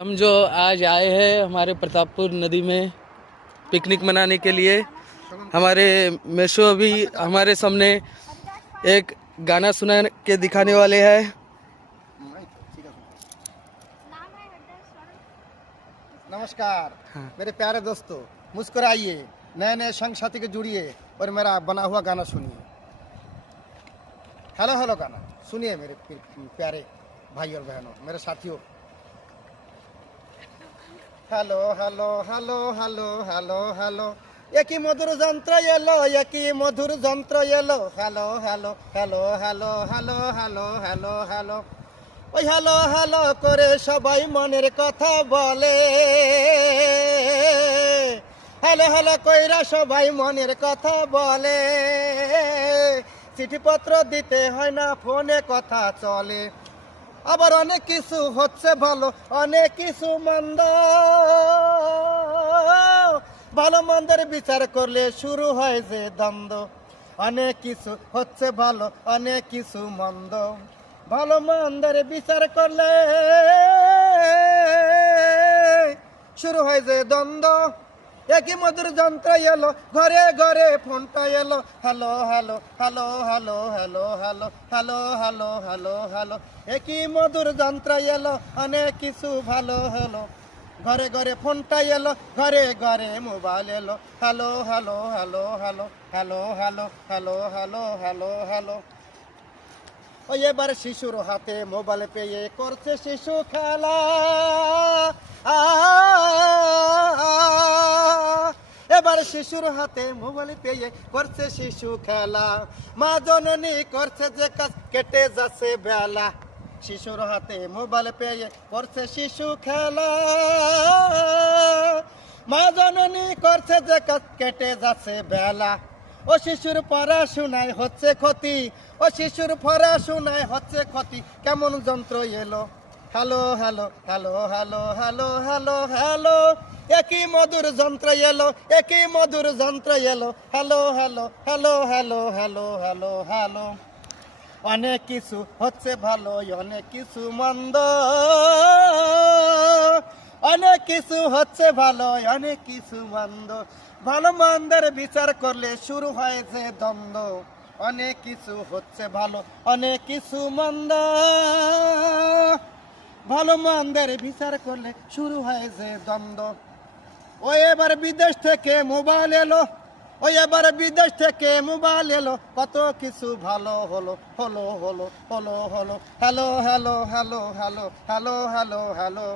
हम जो आज आए हैं हमारे प्रतापपुर नदी में पिकनिक मनाने के लिए। हमारे मेशो अभी हमारे सामने एक गाना सुना के दिखाने वाले हैं। नमस्कार मेरे प्यारे दोस्तों, मुस्कुराइए, नए नए संग साथी को जुड़िए और मेरा बना हुआ गाना सुनिए। हेलो हेलो गाना सुनिए मेरे प्यारे भाई और बहनों, मेरे साथियों। Hello hello hello hello hello hello, एक ही मधुर যন্ত্র এলো, একই মধুর যন্ত্র এলো। Hello hello hello hello hello hello hello hello, ওই হ্যালো হ্যালো করে সবাই মনের কথা বলে। হ্যালো হ্যালো কইরা সবাই মনের কথা বলে। চিঠিপত্র দিতে হয় না, ফোনে কথা চলে। আবার অনেক কিছু হচ্ছে ভালো, অনেক কিছু মন্দ। ভালো মন্দের বিচার করলে শুরু হয় যে দ্বন্দ্ব। অনেক কিছু হচ্ছে ভালো, অনেক কিছু মন্দ। ভালো মন্দের বিচার করলে শুরু হয় যে দ্বন্দ্ব। একই মধুর যন্ত্র এলো, ঘরে ঘরে ফোনটা এলো। Hello hello hello hello hello hello hello hello hello hello, একই মধুর যন্ত্র এলো, অনেক কিছু ভালো হলো। ঘরে ঘরে ফোনটা এলো, ঘরে ঘরে মোবাইল এলো। Hello hello hello hello hello hello hello hello hello hello. ওই এবার শিশুর হাতে মোবাইল পেয়ে করছে শিশু খেলা। এবার শিশুর হাতে মোবাইল পেয়ে করছে শিশু খেলা। মা জননী করছে যে কাজ, কেটে যাচ্ছে বেলা। শিশুর হাতে মোবাইল পেয়ে করছে শিশু খেলা। মা জননী করছে যে কাজ, কেটে যাচ্ছে বেলা। ও শিশুর পড়াশোনায় হচ্ছে ক্ষতি, ও শিশুর পড়াশোনায় হচ্ছে ক্ষতি। কেমন যন্ত্র এলো। Hello hello hello hello hello hello hello, একই মধুর যন্ত্র এলো, একই মধুর যন্ত্র এলো। Hello hello hello hello hello hello hello, অনেক কিছু হচ্ছে ভালো, অনেক কিছু মন্দ। অনেক কিছু হচ্ছে ভালো, অনেক কিছু মন্দ। ভালো মন্দের বিচার করলে শুরু হয় যে দ্বন্দ্ব। অনেক কিছু হচ্ছে ভালো, অনেক কিছু মন্দ। ভালো মন্দের বিচার করলে শুরু হয় যে দ্বন্দ্ব। ও এবার বিদেশ থেকে মোবাইল এলো, ওই এবার বিদেশ থেকে মোবাইল এলো। কত কিছু ভালো হলো হলো হলো হলো হলো। Hello hello hello hello hello hello hello,